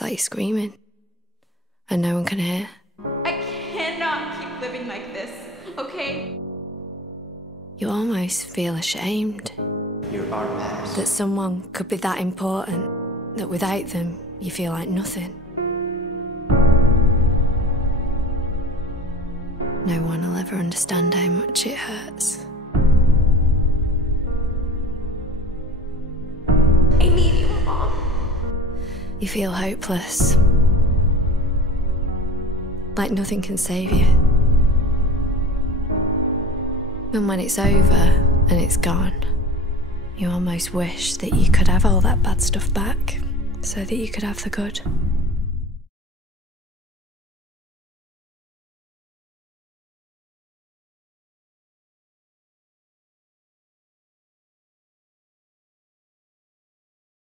It's like you're screaming and no one can hear. I cannot keep living like this, okay? You almost feel ashamed Your art matters. that someone could be that important, that without them, you feel like nothing. No one will ever understand how much it hurts. I need you, Mom. You feel hopeless, like nothing can save you. And when it's over and it's gone, you almost wish that you could have all that bad stuff back so that you could have the good.